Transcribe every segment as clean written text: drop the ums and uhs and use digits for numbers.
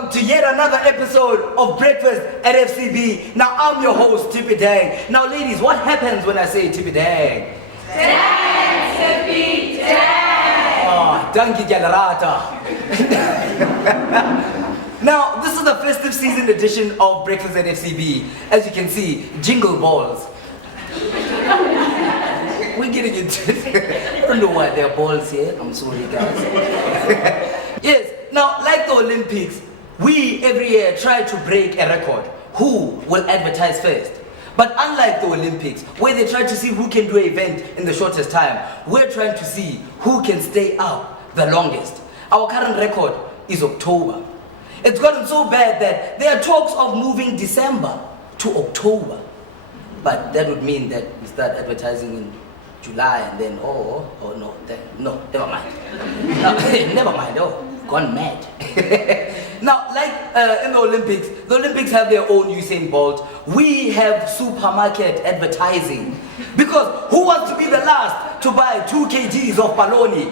welcome to yet another episode of Breakfast at FCB. Now, I'm your host, Tippy Dang. Now, ladies, what happens when I say Tippy Dang? Dang, Tippy, dang! Oh, donkey galarata. Now, this is the festive season edition of Breakfast at FCB. As you can see, jingle balls. We're getting into it. I don't know why there are balls here. I'm sorry, guys. Yes, now, like the Olympics, we every year try to break a record. Who will advertise first? But unlike the Olympics, where they try to see who can do an event in the shortest time, we're trying to see who can stay up the longest. Our current record is October. It's gotten so bad that there are talks of moving December to October. But that would mean that we start advertising in July and then, no, never mind. No, never mind, gone mad. Now, like in the Olympics have their own Usain Bolt. We have supermarket advertising. Because who wants to be the last to buy 2 kgs of bologna?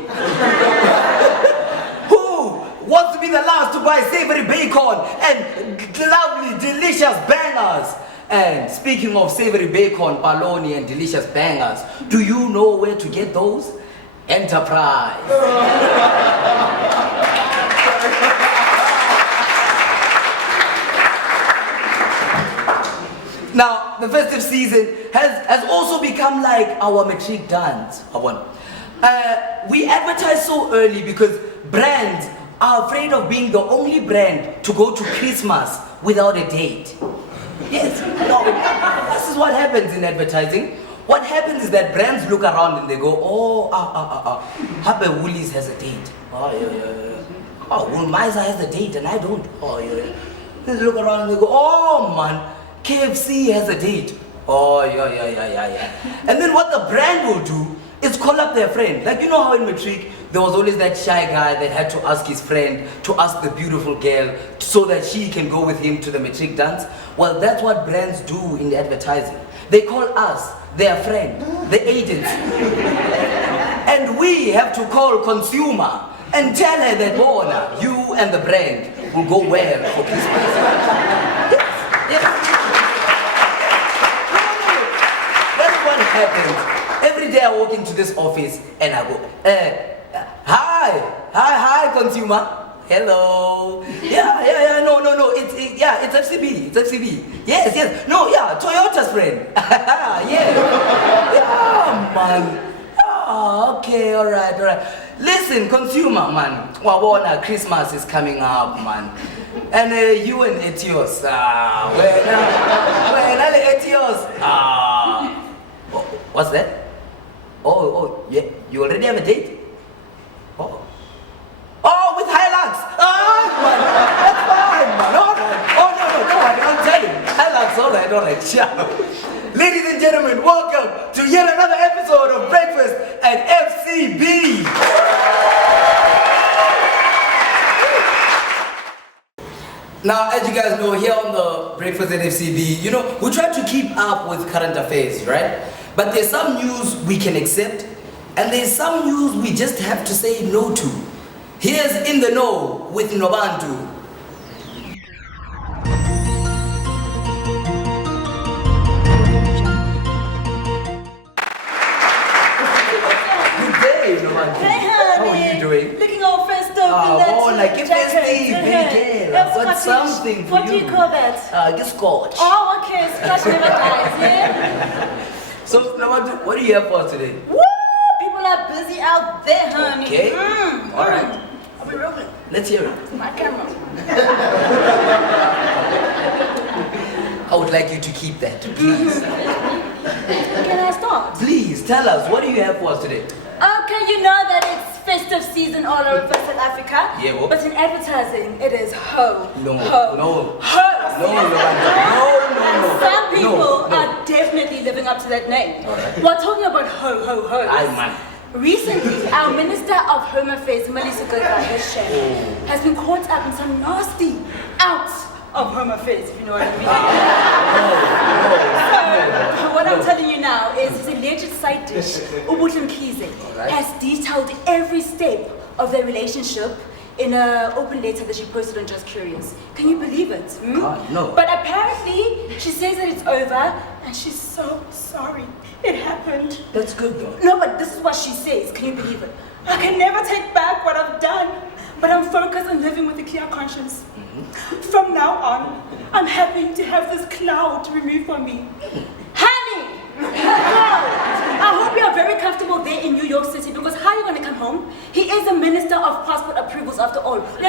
Who wants to be the last to buy savory bacon and lovely, delicious bangers? And speaking of savory bacon, bologna and delicious bangers, do you know where to get those? Enterprise. Now, the festive season has also become like our matric dance. We advertise so early because brands are afraid of being the only brand to go to Christmas without a date. Yes, no, this is what happens in advertising. What happens is that brands look around and they go, Happy Woolies has a date. Oh, yeah. Oh, well, Micasa has a date and I don't. Oh, yeah. They look around and they go, oh, man, KFC has a date. Oh, yeah. And then what the brand will do is call up their friend. Like, you know how in matric, there was always that shy guy that had to ask his friend to ask the beautiful girl so that she can go with him to the matric dance? Well, that's what brands do in advertising. They call us their friend, the agents. And we have to call consumer and tell her that, you and the brand will go well for Christmas. Yes. That's what happens. Every day I walk into this office and I go, hi, consumer. Hello. Yeah. No. It's FCB. Yes. No, yeah, Toyota's friend. Yeah, man. Oh, okay, all right. Listen, consumer, man. Wabona, Christmas is coming up, man. And you and Etios. When Etios. What's that? Oh, yeah. You already have a date? Oh, with Hilux! Man, that's fine, man. All right. Oh, no, don't worry, I'll tell you. Hilux, all right, sure. Ladies and gentlemen, welcome to yet another episode of Breakfast at FCB. Now, as you guys know, here on the Breakfast at FCB, we try to keep up with current affairs, right? But there's some news we can accept, and there's some news we just have to say no to. Here's In the Know with Nobantu. Good day, Nobantu. Hey, honey. How are you doing? Looking all festive in that like a festive, big girl. I've got something for you. What do you call that? Get scotch. Oh, okay. Scotch never dies, yeah? So, Nobantu, what do you have for us today? Woo! People are busy out there, honey. Okay. All right. I'll be rolling. Let's hear it. My camera. I would like you to keep that, please. Can I start? Please, tell us, what do you have for us today? Okay, you know that it's festive season all over South Africa. Yeah, well. But in advertising, it is ho. No. Ho. Some people are definitely living up to that name. Right. We're talking about ho. Aye, man. Recently, our Minister of Home Affairs, Melissa has been caught up in some nasty outs of Home Affairs, if you know what I mean. So, what I'm telling you now is his alleged side dish, Micasa, has detailed every step of their relationship in an open letter that she posted on Just Curious. Can you believe it? Hmm? God, no. But apparently, she says that it's over, and she's so sorry. It happened. That's good though. No, but this is what she says. Can you believe it? I can never take back what I've done, but I'm focused on living with a clear conscience. From now on, I'm happy to have this cloud removed from me. Honey! I hope you are very comfortable there in New York City, because how are you going to come home? He is a minister of passport approvals after all. No,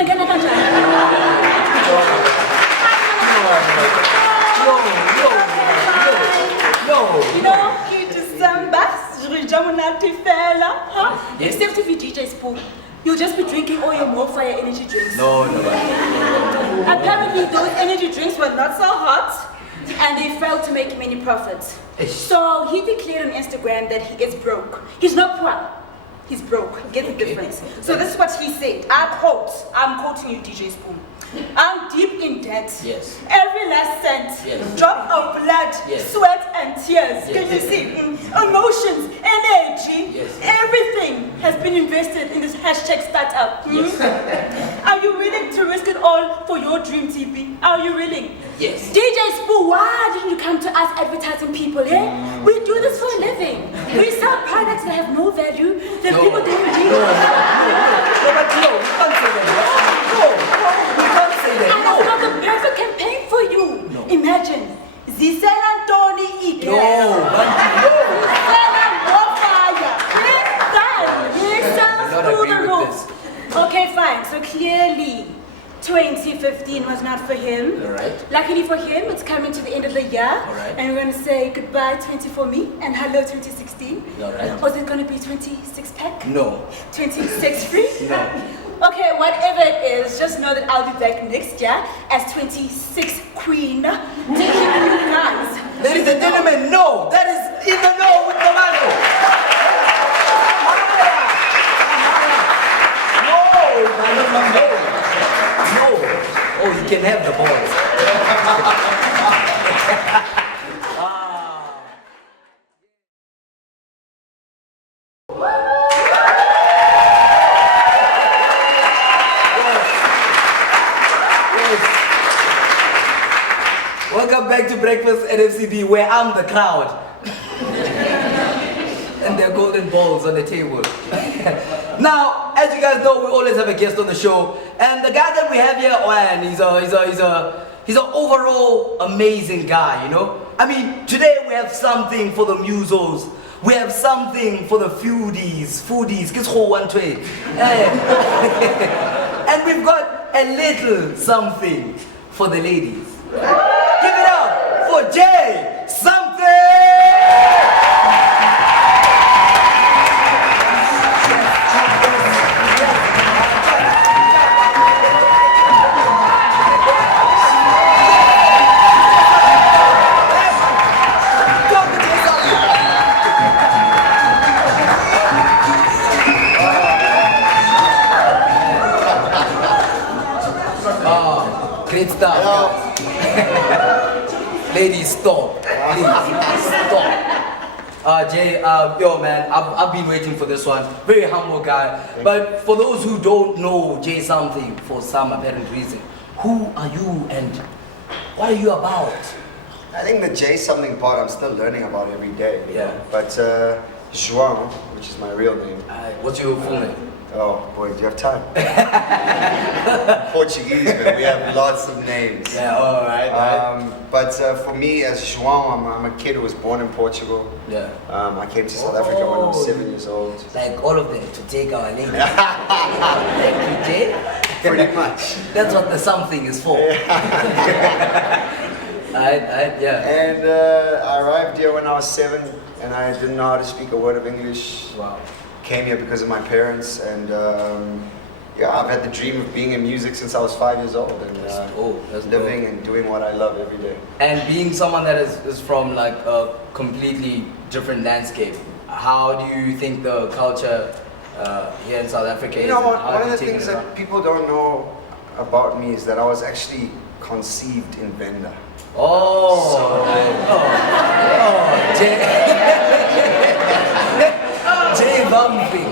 you just Yes. Except if you DJ Spoon, you'll just be drinking all your more fire energy drinks. No. Apparently, those energy drinks were not so hot, and they failed to make many profits. Ish. So he declared on Instagram that he is broke. He's not poor. He's broke. Get the difference. So this is what he said. I'm quoting you, DJ Spoon. I'm deep in debt. Yes. Every last cent, Yes. drop of blood, Yes. sweat and tears. Yes. Can you see? Emotions, energy, Yes. everything has been invested in this hashtag startup. Yes. Are you willing to risk it all for your dream, TP? Are you willing? Yes. DJ Spoo, why didn't you come to us advertising people, eh? We do this for a living. We sell products that have no value, that people don't need. No, but no, you can't say that. No, you can't say that. And I've got the perfect campaign for you. No. Imagine, Zisela Tony Ike. No, Bantu, no. Zisela Wofaya. It's done. He sells Not through agree the with roof. Okay, fine. So clearly, 2015 was not for him. All right. Luckily for him, it's coming to the end of the year. All right. And we're going to say goodbye 20 for me and hello 2016. All right. Or is it going to be 26 pack? No. 26 free? No. Okay, whatever it is, just know that I'll be back next year as 26 queen to keep you guys. Ladies and gentlemen, no. That is in the no with the man. No. Oh, you can have the balls. Welcome back to Breakfast FCB, where I'm the crowd. And there are golden balls on the table. Now, as you guys know, we always have a guest on the show, and the guy that we have here, man, he's an overall amazing guy, you know. I mean, today we have something for the musos. We have something for the foodies. Kids hold one way. And we've got a little something for the ladies. Give it up for Jay Something! Great stuff. Ladies, stop. Please, stop. Jay, yo man, I've been waiting for this one. Very humble guy. But for those who don't know Jay Something for some apparent reason, who are you and what are you about? I think the J something part I'm still learning about every day. You Yeah. know? But João, which is my real name. What's your full name? Oh boy, do you have time? Portuguese, man. We have lots of names. Yeah, alright. But for me, as João, I'm a kid who was born in Portugal. Yeah. I came to South Africa when I was 7 years old. Like all of them to take our name. Thank you, Jay. Pretty much. That's what the something is for. Yeah. And I arrived here when I was 7, and I didn't know how to speak a word of English. Wow. Came here because of my parents, and yeah, I've had the dream of being in music since I was 5 years old, and That's living dope. and doing what I love every day. And being someone that is from like a completely different landscape, how do you think the culture here in South Africa is? You know, and how one have of you the taken things it that on? people don't know about me is that I was actually conceived in Venda. Oh, Jay Bumpy.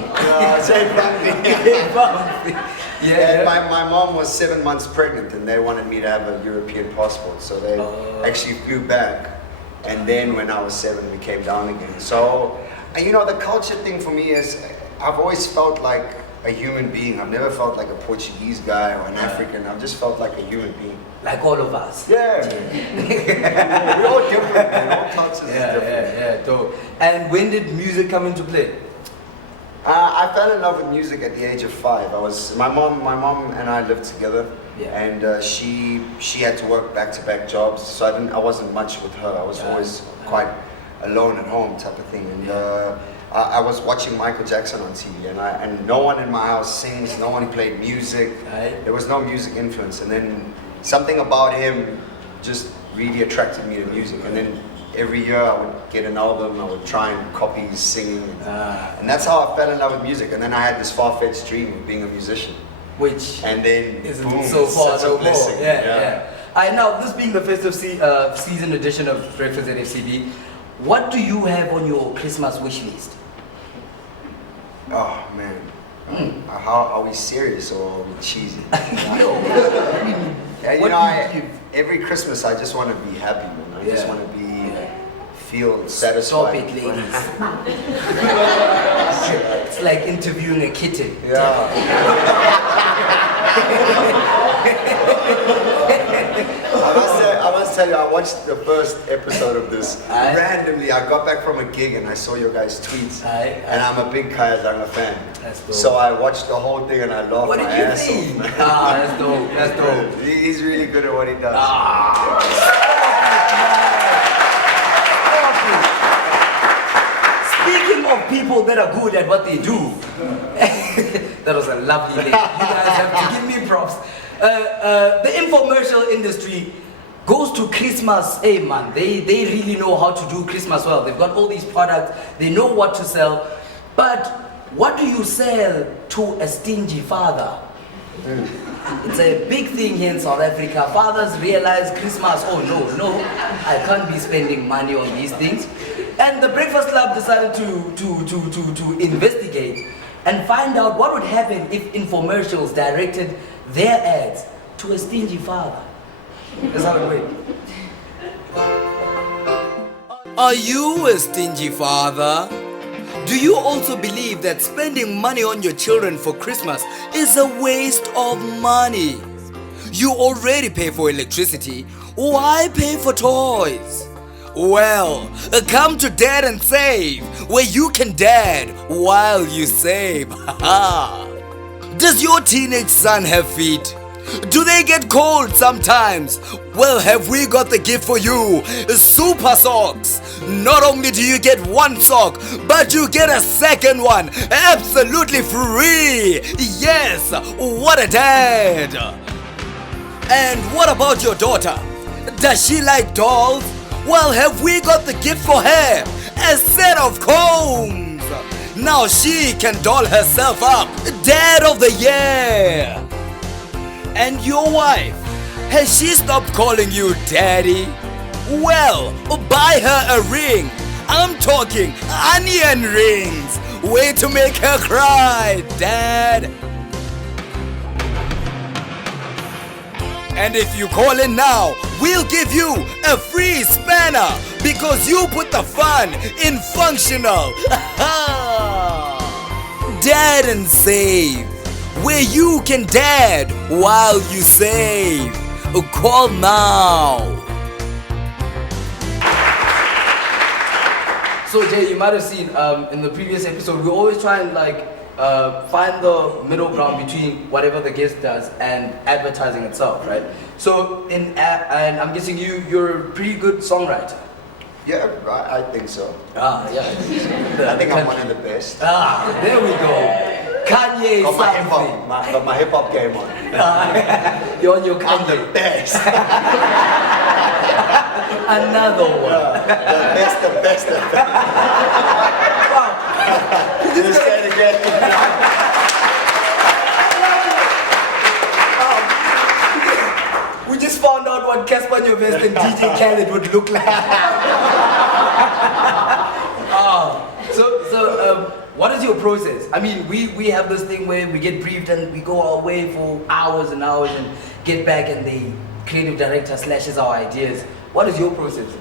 Say something. Jay Bumpy. And my mom was 7 months pregnant, and they wanted me to have a European passport, so they actually flew back. And then when I was 7, we came down again. So, and you know, the culture thing for me is, I've always felt like a human being. I've never felt like a Portuguese guy or an African. I've just felt like a human being. Like all of us. Yeah. We're all different, man. All cultures is different. Yeah, dope. And when did music come into play? I fell in love with music at the age of 5. My mom and I lived together, and she had to work back-to-back jobs, so I wasn't much with her. I was always quite alone at home, type of thing. And I was watching Michael Jackson on TV, and no one in my house sings, no one played music. There was no music influence, and then something about him just really attracted me to music. And then every year I would get an album, I would try and copy his singing, and that's how I fell in love with music. And then I had this far-fetched dream of being a musician, and then isn't boom, so far, such a blessing. Now, this being the festive season edition of Breakfast FCB, what do you have on your Christmas wish list? Oh man, how are we serious or are we cheesy? Every Christmas I just want to be happy, man. I just want to feel satisfied. Stop it, ladies. It's like interviewing a kitten. I must tell you, I watched the first episode of this. Randomly, I got back from a gig and I saw your guys' tweets. And I'm a big Kaya Zanga fan. So I watched the whole thing and I laughed my ass off. What did you think? That's dope. That's dope. He's really good at what he does. Speaking of people that are good at what they do, that was a lovely thing. You guys have to give me props. The infomercial industry goes to Christmas. Hey man, they really know how to do Christmas well. They've got all these products, they know what to sell. But what do you sell to a stingy father? It's a big thing here in South Africa. Fathers realize Christmas, oh no, I can't be spending money on these things. And the Breakfast Club decided to investigate and find out what would happen if infomercials directed their ads to a stingy father. That's how it went. Are you a stingy father? Do you also believe that spending money on your children for Christmas is a waste of money? You already pay for electricity, why pay for toys? Well, come to Dad and Save, where you can dad while you save. Does your teenage son have feet? Do they get cold sometimes? Well, have we got the gift for you? Super Socks! Not only do you get one sock, but you get a second one absolutely free! Yes! What a dad! And what about your daughter? Does she like dolls? Well, have we got the gift for her? A set of combs! Now she can doll herself up. Dad of the year! And your wife, has she stopped calling you daddy? Well, buy her a ring. I'm talking onion rings. Way to make her cry, Dad. And if you call in now, we'll give you a free spanner because you put the fun in functional. Dad and Save, where you can dad while you save. Call now. So Jay, you might have seen in the previous episode, we always try and find the middle ground between whatever the guest does and advertising itself, right? So and I'm guessing you're a pretty good songwriter. Yeah, I think so. Yeah. I think I'm one of the best. There we go. Kanye Got my hip hop game on. You're on your Kanye. I'm the best. Another one. The best. Wow. You say it again. We just found out what Casper Nyovest and DJ Khaled would look like. what is your process? I mean, we have this thing where we get briefed and we go away for hours and hours and get back and the creative director slashes our ideas. What is your process?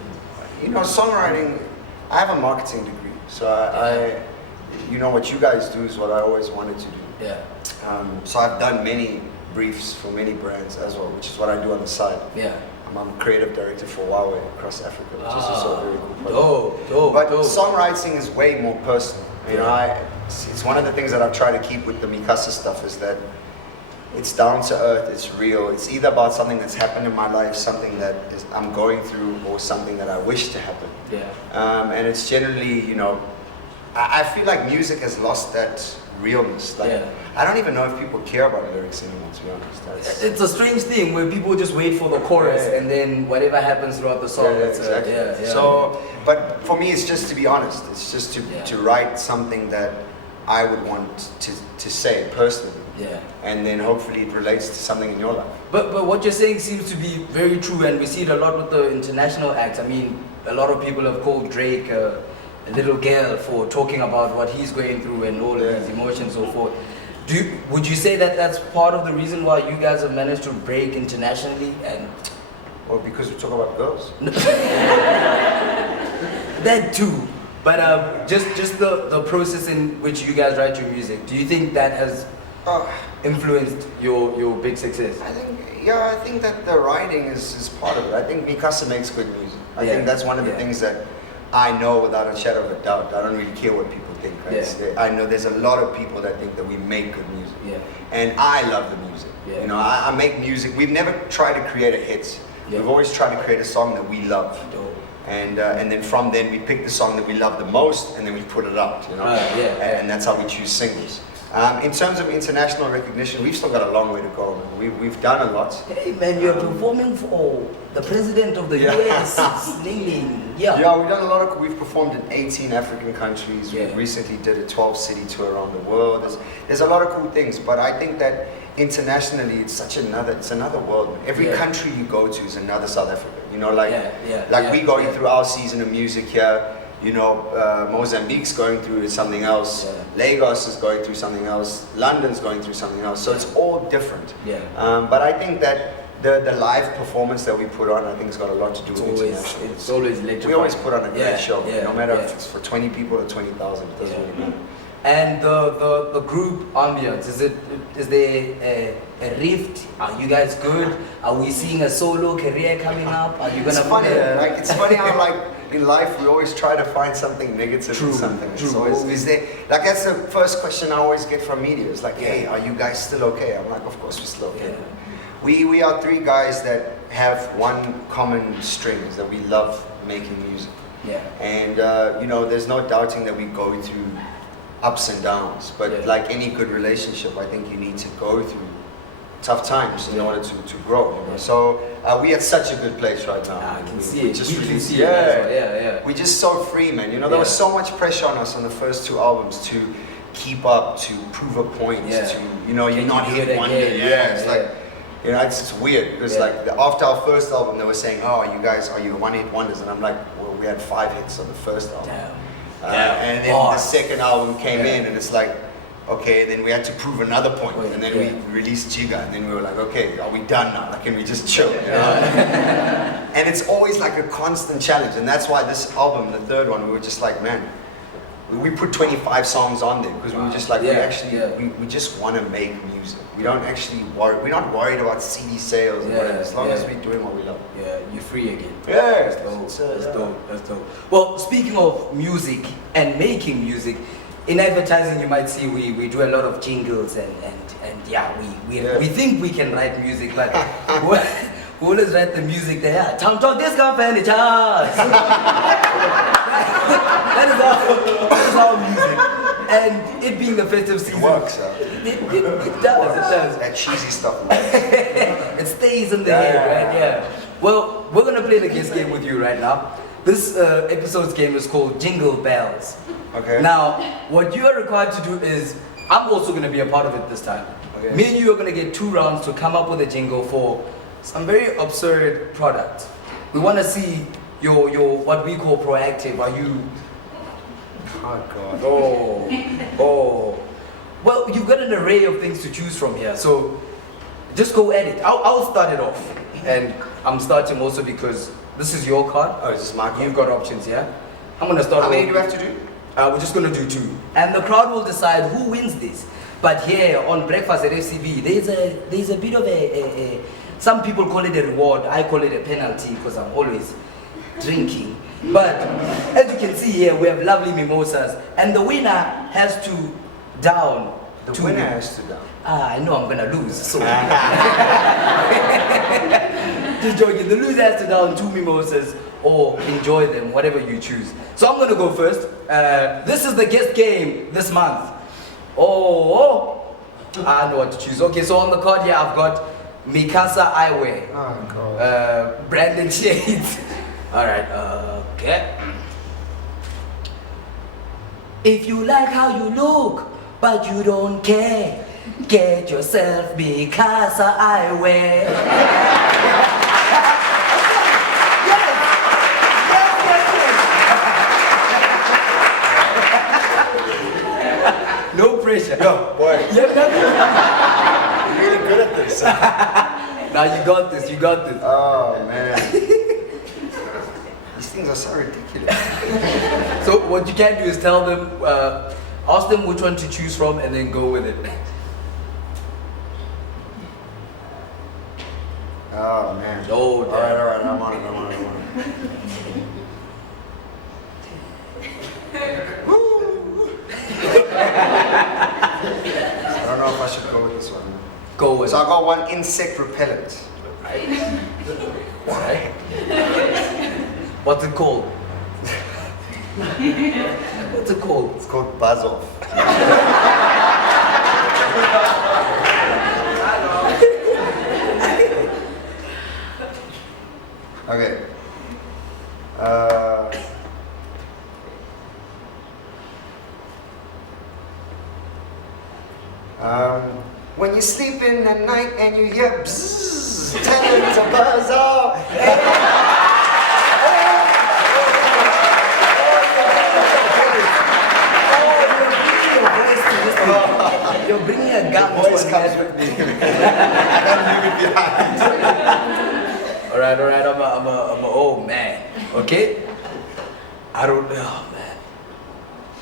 You know, songwriting, I have a marketing degree, so I you know, what you guys do is what I always wanted to do. Yeah. So I've done many briefs for many brands as well, which is what I do on the side. Yeah. I'm creative director for Huawei across Africa, which is also a very cool project. Dope, But dope. songwriting is way more personal. You know, it's one of the things that I've tried to keep with the Micasa stuff is that it's down to earth, it's real. It's either about something that's happened in my life, something that I'm going through, or something that I wish to happen. Yeah. And it's generally, you know, I feel like music has lost that realness. Like, I don't even know if people care about lyrics anymore, to be honest. It's a strange thing where people just wait for the chorus and then whatever happens throughout the song. Exactly. So, but for me, it's just to be honest. It's just to write something that I would want to say personally. Yeah. And then hopefully it relates to something in your life. But what you're saying seems to be very true, and we see it a lot with the international acts. I mean, a lot of people have called Drake a little girl for talking about what he's going through and all of his emotions and so forth. Would you say that that's part of the reason why you guys have managed to break internationally? And or because we talk about girls? That too. But just the process in which you guys write your music. Do you think that has influenced your big success? I think that the writing is part of it. I think Micasa makes good music. I think that's one of the things that I know without a shadow of a doubt. I don't really care what people think. Right? I know there's a lot of people that think that we make good music. And I love the music. You know, I make music. We've never tried to create a hit. We've always tried to create a song that we love. And then from then we pick the song that we love the most and then we put it out. You know? And that's how we choose singles. In terms of international recognition, we've still got a long way to go. Man. We've done a lot. Hey man, you're performing for the president of the US. We've done a lot of. We've performed in 18 African countries. We recently did a 12-city tour around the world. There's a lot of cool things, but I think that internationally, it's another world. Every country you go to is another South Africa. You know, like we going through our season of music here. You know, Mozambique's going through something else. Lagos is going through something else. London's going through something else. So it's all different. But I think that the live performance that we put on, I think, has got a lot to do with international. It's always electrifying. We always put on a great show. No matter if it's for 20 people or 20,000, it doesn't really matter. And the group ambience, is there a rift? Are you guys good? Are we seeing a solo career coming up? Are you gonna? It's funny how like in life we always try to find something negative in something. It's always, is there, like that's the first question I always get from media. It's like, hey, are you guys still okay? I'm like, of course we're still okay. We are three guys that have one common string, is that we love making music. And you know, there's no doubting that we go through ups and downs, but like any good relationship, I think you need to go through tough times in order to grow. You know? So we're at such a good place right now. I can see it. We're just so free, man. You know, there was so much pressure on us on the first two albums to keep up, to prove a point, to, you know, you're not hit one day. It's like, you know, it's weird because like after our first album, they were saying, oh, are you one-hit wonders? And I'm like, well, we had 5 hits on the first album. And then the second album came in and it's like, okay, then we had to prove another point, and then we released Giga, and then we were like, okay, are we done now? Like, can we just chill? You know? And it's always like a constant challenge, and that's why this album, the third one, we were just like, man, we put 25 songs on there because we were just like, we just want to make music. We don't actually worry. We're not worried about CD sales and whatever. As long as we're doing what we love. You're free again. That's dope. That's dope. Well, speaking of music and making music, in advertising you might see we do a lot of jingles and we think we can write music, but we always write the music there. Tom talk this guy furniture. That is our music. And it being the festive season, it works. It does. That cheesy stuff. It stays in the head, right? Well, we're gonna play the guess game with you right now. This episode's game is called Jingle Bells. Okay. Now, what you are required to do is, I'm also going to be a part of it this time. Me and you are going to get 2 rounds to come up with a jingle for some very absurd product. We want to see your what we call proactive. Are you Oh God. Oh. Well, you've got an array of things to choose from here, so just go at it. I'll start it off, and I'm starting also because this is your card. Oh, is this my card? You've got options, yeah? I'm gonna start. How many off- do we have to do? We're just gonna do 2, and the crowd will decide who wins this. But here on Breakfast at FCB, there's a bit of a some people call it a reward. I call it a penalty because I'm always drinking. But as you can see here, we have lovely mimosas, and the winner has to down. The two winner mim- has to down. I know I'm gonna lose. So just joking. The loser has to down 2 mimosas or enjoy them, whatever you choose. So I'm gonna go first. This is the guest game this month. Oh, I know what to choose. Okay, so on the card here I've got Micasa eyewear, Oh God. branded shades. All right. Okay. If you like how you look, but you don't care, get yourself Micasa eyewear. No pressure. No, boy. You have nothing. You're really good at this. Now you got this. You got this. Oh man. These things are so ridiculous. So what you can do is tell them, ask them which one to choose from, and then go with it. Oh man. Oh, damn. Alright, I'm on it. I don't know if I should go with this one. Go with So I it. got one insect repellent. Right. What's it called? What's it called? It's called Buzz Off. Okay. When you sleep in the night and you hear bzzz, tell him to buzz off. You're bringing a gun. Voice to comes a with me. I can't leave it behind. All right. I'm a. Oh man. Okay. I don't. Oh man.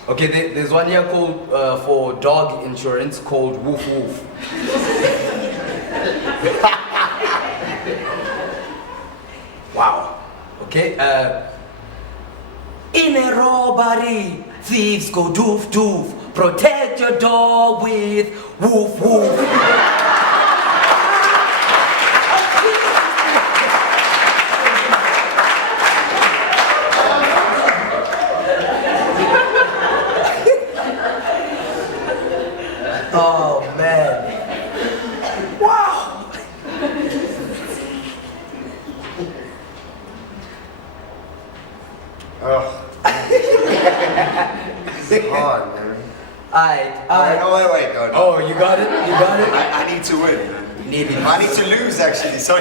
Okay. There's one here called for dog insurance called Woof Woof. Wow. Okay. In a robbery, thieves go doof doof. Protect your dog with woof woof. Oh man. Wow. Oh. It's hard, man. Wait. No. Oh, you got it? You got it? I need to win, man. Maybe. I need to lose, actually. So,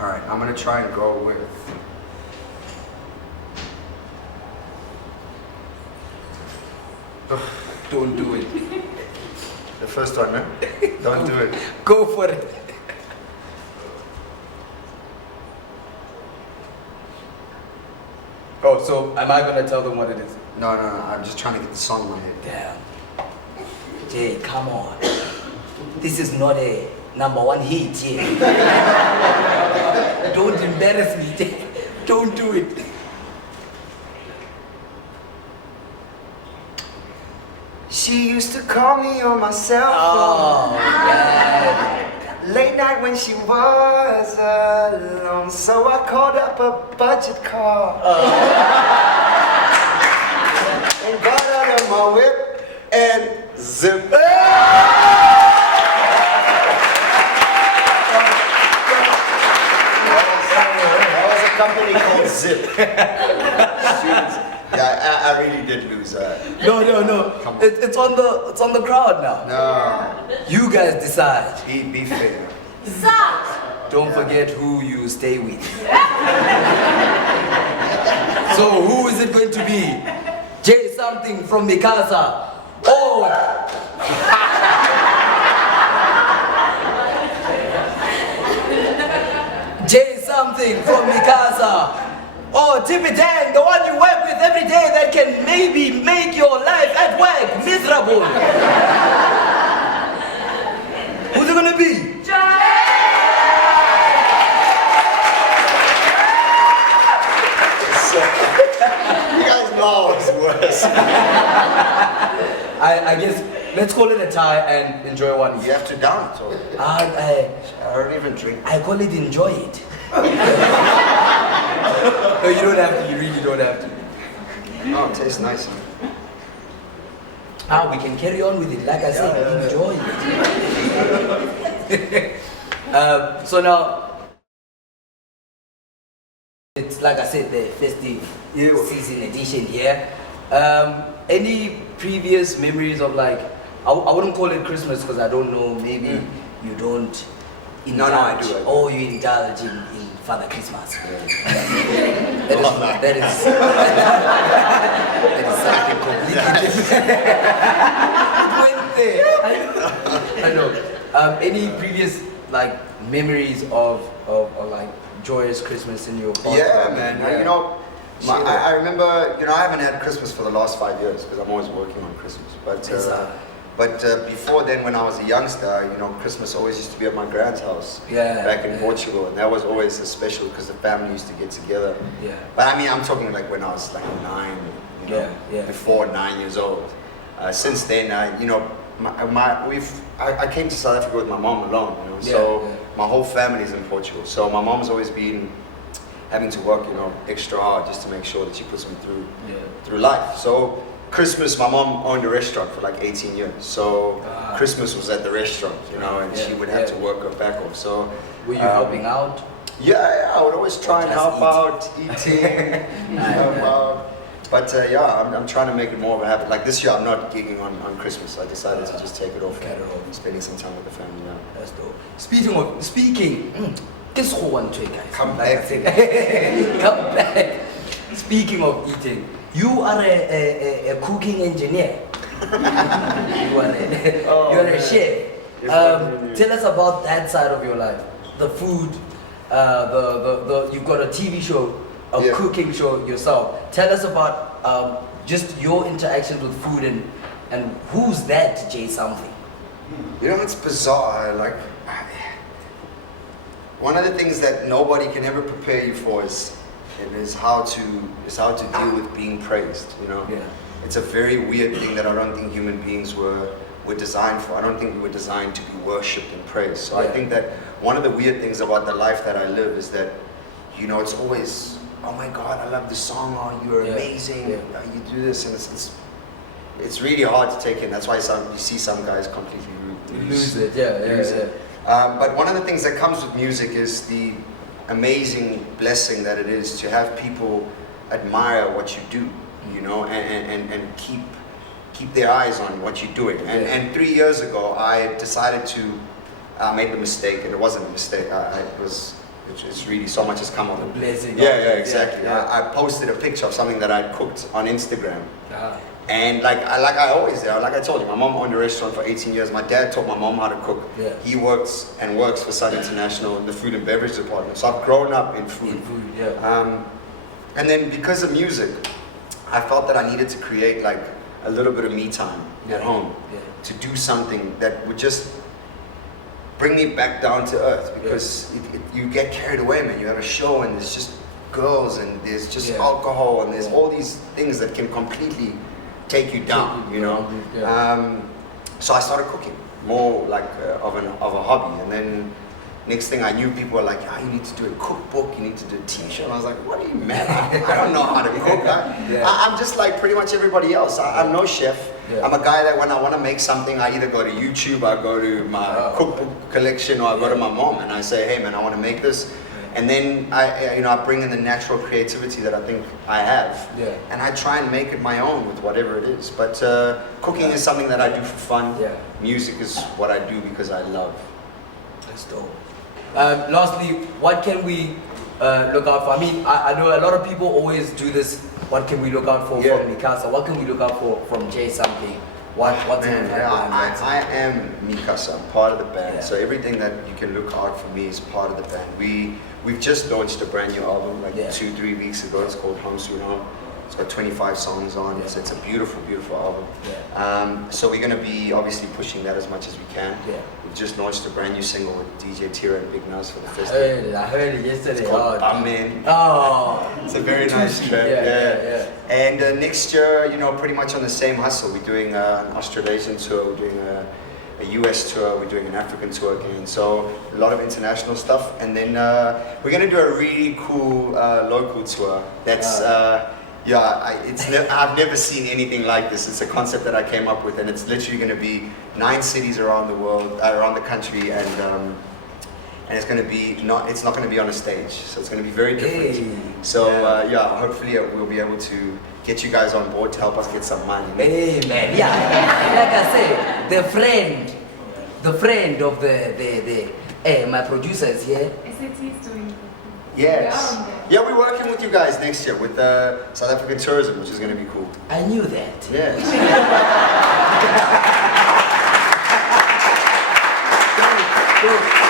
all right, I'm gonna try and go with. Don't do it. The first one, man. Don't do it. Go for it. Oh, so am I gonna tell them what it is? No. I'm just trying to get the song in my head. Damn. Jay, come on. This is not a #1 hit, Jay. Don't embarrass me, Jay. Don't do it. She used to call me on my cell Oh, phone. man. Late night when she was alone, so I called up a budget car and got out of my whip and zip. That was a company called Zip. Yeah, I really did lose that. No. Come on. It's on the crowd now. No, You guys decide. be fair. Suck! don't forget who you stay with. So who is it going to be? J something from Micasa. Oh. J something from Micasa. Oh, Tippy Dang, the one you work with every day that can maybe make your life at work miserable. Who's it gonna be? You guys know it's worse. I guess let's call it a tie and enjoy one. You have to down it all. I I don't even drink. I call it enjoy it. No, you don't have to. You really don't have to. Oh, it tastes nice. We can carry on with it. Like I said, enjoy it. So now, it's like I said, the festive season edition here. Any previous memories of like, I wouldn't call it Christmas because I don't know, maybe you don't indulge. No, I do. Or you indulge in Father Christmas. Yeah. That is something completely different. It went there. I know. Any previous like memories of like joyous Christmas in your heart? Yeah, man. You know, I remember. You know, I haven't had Christmas for the last 5 years because I'm always working on Christmas. But before then, when I was a youngster, you know, Christmas always used to be at my grand's house back in Portugal, and that was always a special because the family used to get together. Yeah. But I mean, I'm talking like when I was like 9, you know, before 9 years old. Since then, you know, I came to South Africa with my mom alone, you know, so my whole family is in Portugal. So my mom's always been having to work, you know, extra hard just to make sure that she puts me through life. So Christmas, my mom owned a restaurant for like 18 years. So Christmas was at the restaurant, you know, and she would have to work her back off. So were you helping out? Yeah, I would always try and help out, eating, help out. But I'm trying to make it more of a habit. Like this year, I'm not gigging on Christmas. I decided to just take it off and spending some time with the family now. That's dope. Speaking, this whole one tray, guys. Come back. Come back. Speaking of eating, you are a cooking engineer. You are a chef. Tell us about that side of your life. The food, you've got a TV show, a cooking show yourself. Tell us about just your interactions with food and who's that J something? You know, it's bizarre. Like, one of the things that nobody can ever prepare you for is how to deal with being praised. You know, it's a very weird thing that I don't think human beings were designed for. I don't think we were designed to be worshipped and praised. So I think that one of the weird things about the life that I live is that, you know, it's always, oh my God, I love this song. Oh, you're amazing. You do this, and it's really hard to take in. That's why you see some guys completely lose it. But one of the things that comes with music is the amazing blessing that it is to have people admire what you do, you know, and keep their eyes on what you're doing. And 3 years ago, I decided to make a mistake, and it wasn't a mistake. It's really so much has come on. The blessing. Exactly. I posted a picture of something that I'd cooked on Instagram. And like I always do, like I told you, my mom owned a restaurant for 18 years. My dad taught my mom how to cook. He works for Sun International in the food and beverage department. So I've grown up in food. And then because of music, I felt that I needed to create like a little bit of me time at home to do something that would just bring me back down to earth, because you get carried away, man. You have a show and there's just girls and there's just alcohol and there's all these things that can completely take you down, you know. So I started cooking more like of a hobby, and then next thing I knew, people were like, you need to do a cookbook, you need to do a t-shirt. And I was like, what do you mean? I don't know how to cook. I'm just like pretty much everybody else. I'm no chef. I'm a guy that when I want to make something, I either go to YouTube, I go to my cookbook collection, or I go to my mom and I say, hey man, I want to make this. And then I bring in the natural creativity that I think I have, and I try and make it my own with whatever it is. But cooking is something that I do for fun. Music is what I do because I love. That's dope. Lastly, what can we look out for? I mean, I know a lot of people always do this. What can we look out for from Micasa? What can we look out for from Jay something? What's in the pipeline? I am Micasa. I'm part of the band. Yeah. So everything that you can look out for me is part of the band. We've just launched a brand new album like 2-3 weeks ago. It's called Home Sweet Home. It's got 25 songs on it. So it's a beautiful, beautiful album. Yeah. So we're going to be obviously pushing that as much as we can. Yeah. We've just launched a brand new single with DJ Tira and Big Nas for the festival. I heard it yesterday. It's called Amen. Oh. It's a very nice track. Yeah. And next year, you know, pretty much on the same hustle. We're doing an Australasian tour. We're doing a US tour. We're doing an African tour again. So a lot of international stuff. And then we're going to do a really cool local tour. That's I've never seen anything like this. It's a concept that I came up with, and it's literally going to be 9 cities around the world, around the country, and it's going to be it's not going to be on a stage, so it's going to be very different. Hey. So hopefully we'll be able to get you guys on board to help us get some money. Hey man, like I said, the friend of the my producer is here. SAT is doing. Yes. Yeah, we're working with you guys next year with South African tourism, which is going to be cool. I knew that. Yes.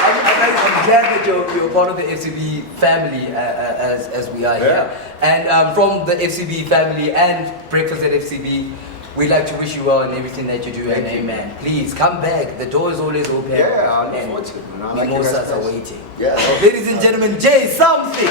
I'm glad that you're part of the FCB family as we are here. And from the FCB family and Breakfast at FCB, we'd like to wish you well in everything that you do. Thank you. Amen. Please come back. The door is always open. Yeah, I look forward to it, man. I like you guys. Mimosas are waiting. Yeah. Ladies and gentlemen, Jay something.